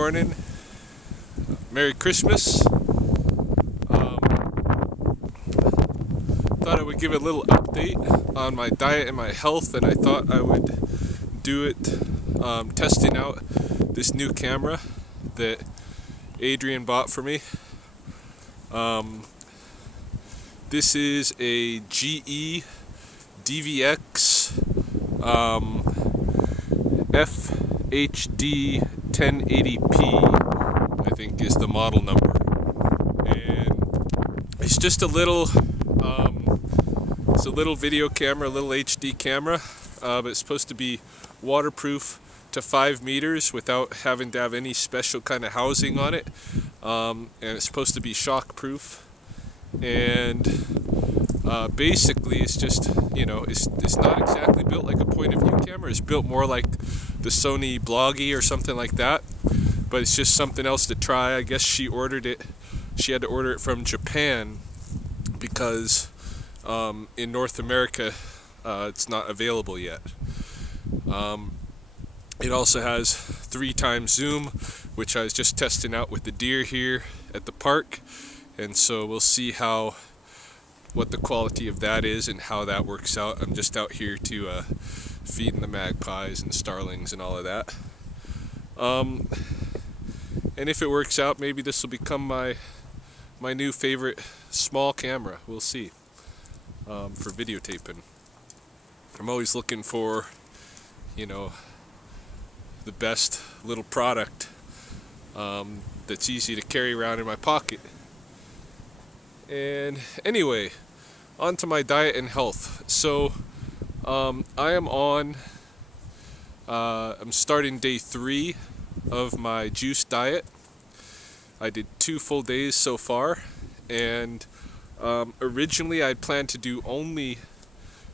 morning. Merry Christmas. Thought I would give a little update on my diet and my health, and I thought I would do it testing out this new camera that Adrian bought for me. This is a GE DVX FHD 1080p, I think is the model number, and it's just a little video camera, a little HD camera, but it's supposed to be waterproof to 5 meters without having to have any special kind of housing on it, and it's supposed to be shock proof. And basically it's just, it's not exactly built like a point of view camera. It's built more like the Sony Bloggie or something like that, but it's just something else to try. I guess she had to order it from Japan because in North America it's not available yet. It also has 3x zoom, which I was just testing out with the deer here at the park, and so we'll see what the quality of that is and how that works out. I'm just out here to feeding the magpies and starlings and all of that. And if it works out, maybe this will become my new favorite small camera. We'll see. For videotaping. I'm always looking for, the best little product that's easy to carry around in my pocket. And anyway, on to my diet and health. So I'm starting day 3 of my juice diet. I did 2 full days so far, and originally I'd planned to do only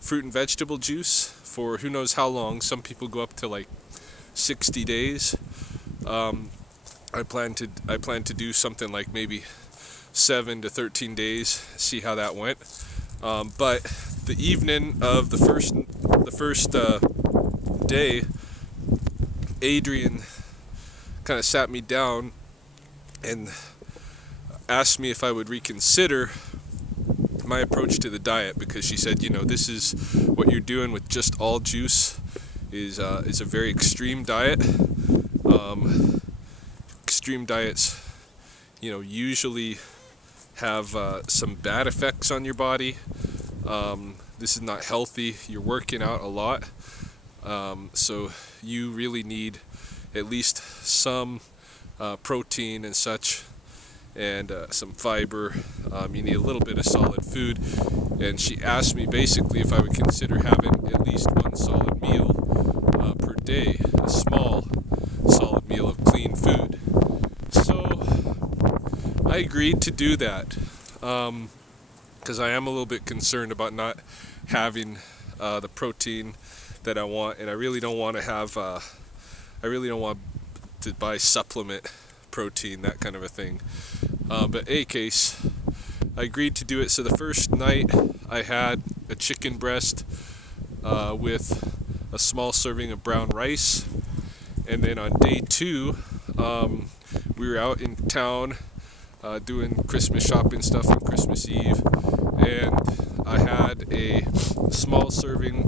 fruit and vegetable juice for who knows how long. Some people go up to like 60 days. I plan to do something like maybe 7 to 13 days, see how that went. But the evening of the first day, Adrian kind of sat me down and asked me if I would reconsider my approach to the diet, because she said, this is what you're doing with just all juice is a very extreme diet. Extreme diets, usually have some bad effects on your body. This is not healthy. You're working out a lot, so you really need at least some protein and such, and some fiber. You need a little bit of solid food. And she asked me basically if I would consider having at least one solid meal per day, a small solid meal of clean food. So I agreed to do that because I am a little bit concerned about not having the protein that I want, and I really don't want to buy supplement protein, that kind of a thing. But in any case, I agreed to do it. So the first night I had a chicken breast with a small serving of brown rice, and then on day 2 we were out in town doing Christmas shopping stuff on Christmas Eve, and I had a small serving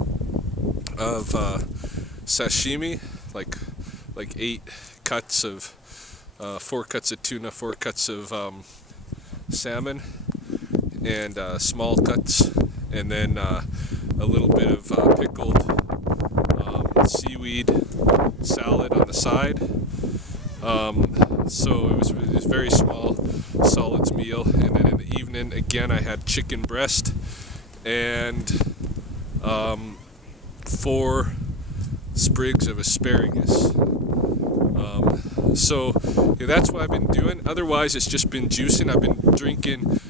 of sashimi, like 8 cuts of 4 cuts of tuna, 4 cuts of salmon, and small cuts, and then a little bit of pickled seaweed salad on the side. So it was a very small solids meal. And then in the evening, again, I had chicken breast and 4 sprigs of asparagus. So that's what I've been doing. Otherwise, it's just been juicing. I've been drinking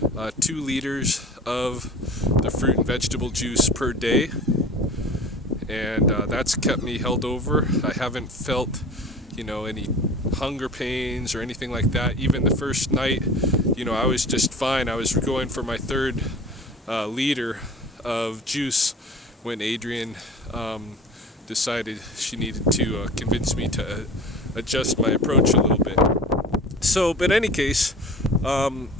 2 liters of the fruit and vegetable juice per day, and that's kept me held over. I haven't felt, any hunger pains or anything like that. Even the first night, I was just fine. I was going for my 3rd liter of juice when Adrian decided she needed to convince me to adjust my approach a little bit. So, but in any case, I'm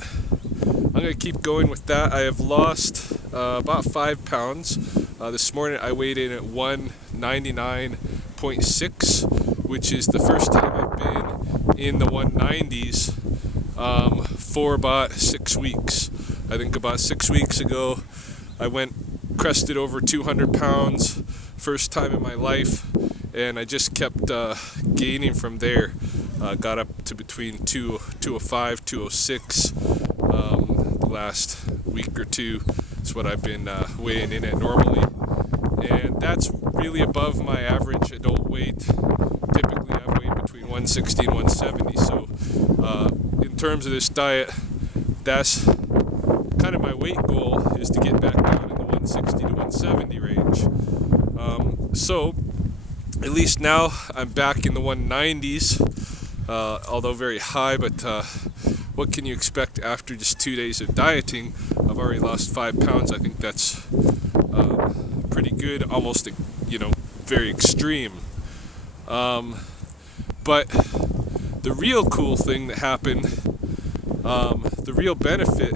gonna keep going with that. I have lost about 5 pounds. This morning I weighed in at 199.6, which is the first time I've been in the 190s for about 6 weeks. I think about 6 weeks ago I crested over 200 pounds, first time in my life, and I just kept gaining from there. Got up to between 205, 206 the last week or two. Is what I've been weighing in at normally, and that's really above my average adult weight. Typically I've weighed between 160 and 170, so in terms of this diet, that's kind of my weight goal, is to get back down in the 160 to 170 range. So at least now I'm back in the 190s, although very high, but what can you expect after just 2 days of dieting? I've already lost 5 pounds. I think that's pretty good, almost, very extreme. But the real cool thing that happened, the real benefit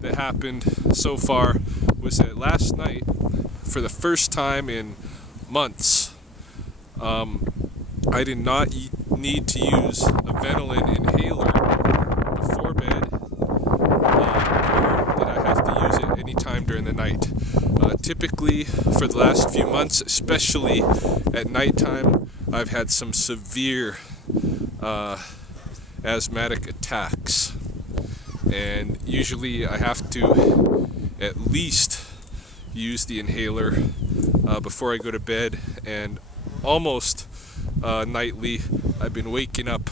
that happened so far, was that last night, for the first time in months, I did not need to use a Ventolin inhaler before bed, or did I have to use it anytime during the night. Typically, for the last few months, especially at nighttime, I've had some severe asthmatic attacks, and usually I have to at least use the inhaler before I go to bed, and almost nightly I've been waking up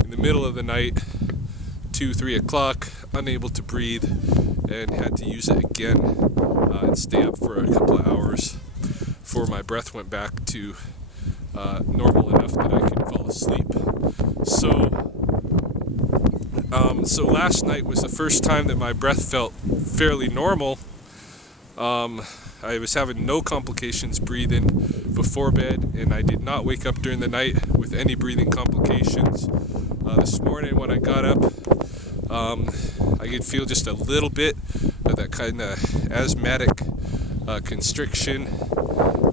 in the middle of the night, 2-3 o'clock, unable to breathe, and had to use it again and stay up for a couple of hours before my breath went back to normal enough that I could fall asleep. So last night was the first time that my breath felt fairly normal. I was having no complications breathing before bed, and I did not wake up during the night with any breathing complications. This morning when I got up, I could feel just a little bit of that kind of asthmatic constriction.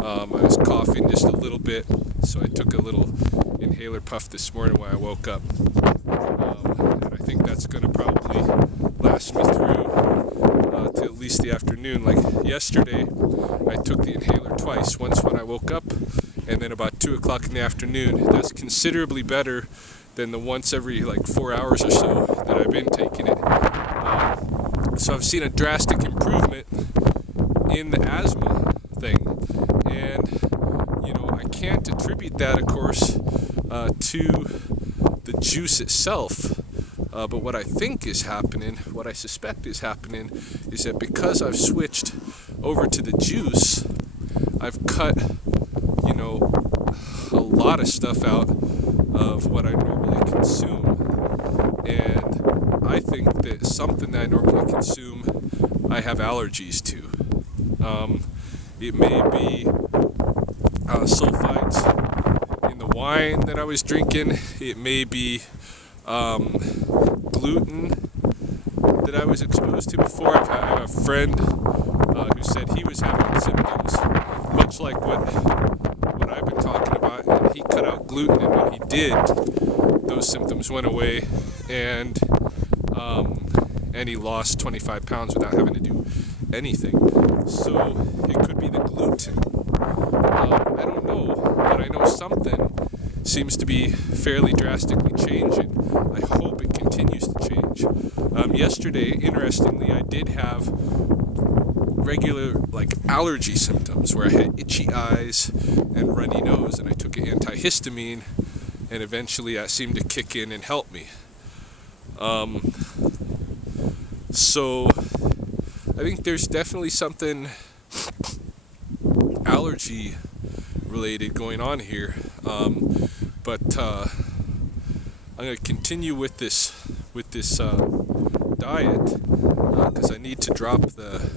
I was coughing just a little bit, so I took a little inhaler puff this morning when I woke up. And I think that's going to probably last me through to at least the afternoon. Like yesterday, I took the inhaler twice, once when I woke up, and then about 2 o'clock in the afternoon. That's considerably better than the once every 4 hours or so that I've been taking it. So I've seen a drastic improvement in the asthma thing, and I can't attribute that, of course, to the juice itself. But what I think is happening, what I suspect is happening, is that because I've switched over to the juice, I've cut, a lot of stuff out of what I normally consume. And I think that something that I normally consume, I have allergies to. It may be sulfites in the wine that I was drinking. It may be gluten that I was exposed to before. I have a friend who said he was having symptoms much like what I've been talking about, and he cut out gluten, and when he did, those symptoms went away, and he lost 25 pounds without having to do anything. So it could be the gluten. I don't know, but I know something seems to be fairly drastically changing. I hope it continues to change. Yesterday, interestingly, I did have regular allergy symptoms where I had itchy eyes and runny nose, and I took an antihistamine, and eventually that seemed to kick in and help me. So I think there's definitely something allergy related going on here, but I'm going to continue with this diet because I need to drop the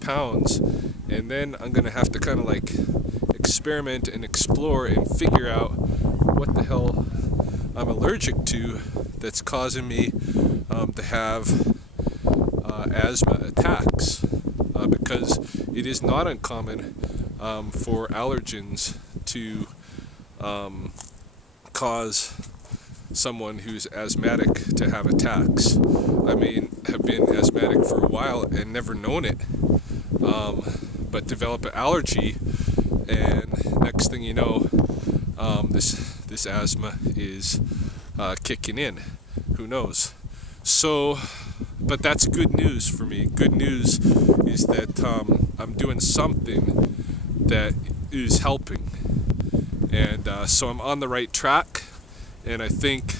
pounds, and then I'm going to have to kind of experiment and explore and figure out what the hell I'm allergic to that's causing me to have asthma attacks, because it is not uncommon for allergens to cause someone who's asthmatic to have attacks. I mean, have been asthmatic for a while and never known it, but develop an allergy, and next thing you know, this asthma is kicking in. Who knows? So, but that's good news for me. Good news is that I'm doing something that is helping, and so I'm on the right track, and I think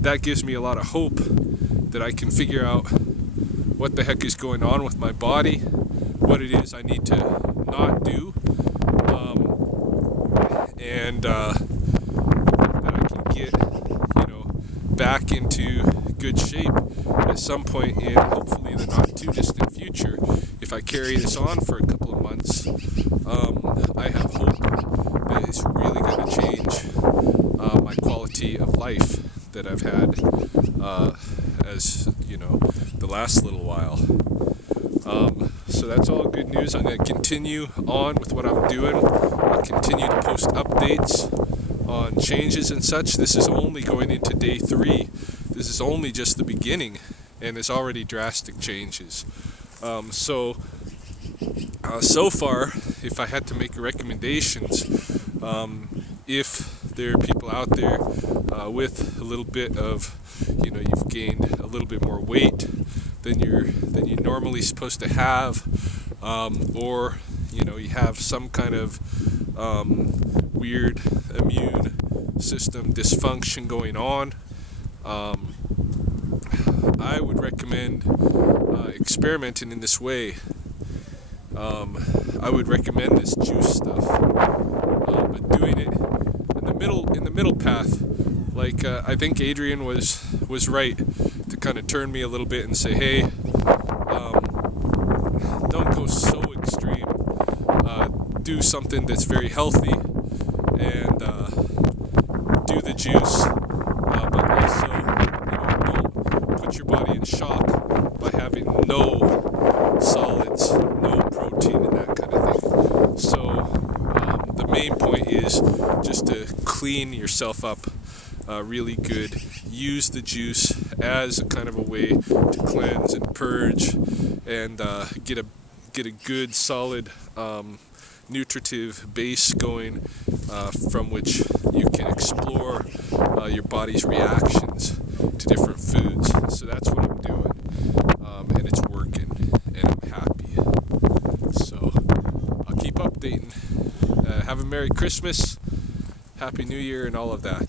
that gives me a lot of hope that I can figure out what the heck is going on with my body, what it is I need to not do, and that I can get, back into good shape at some point in hopefully the not too distant future. If I carry this on for a couple of months, I have hope that it's really going to change my quality of life that I've had as the last little while. So that's all good news. I'm going to continue on with what I'm doing. I'll continue to post updates on changes and such. This is only going into day 3. This is only just the beginning, and there's already drastic changes. So far, if I had to make recommendations, if there are people out there with a little bit of, you've gained a little bit more weight than you're normally supposed to have, or you have some kind of weird immune system dysfunction going on, I would recommend experimenting in this way. I would recommend this juice stuff, but doing it in the middle path. Like I think Adrian was right to kind of turn me a little bit and say, hey, don't go so extreme. Do something that's very healthy, and do the juice, but also don't put your body in shock by having no solids, no protein, and that kind of thing. So the main point is just to clean yourself up really good. Use the juice as a kind of a way to cleanse and purge, and get a good solid nutritive base going, from which you can explore your body's reactions to different foods. So that's what I'm doing, and it's working, and I'm happy. So I'll keep updating. Have a Merry Christmas, Happy New Year, and all of that.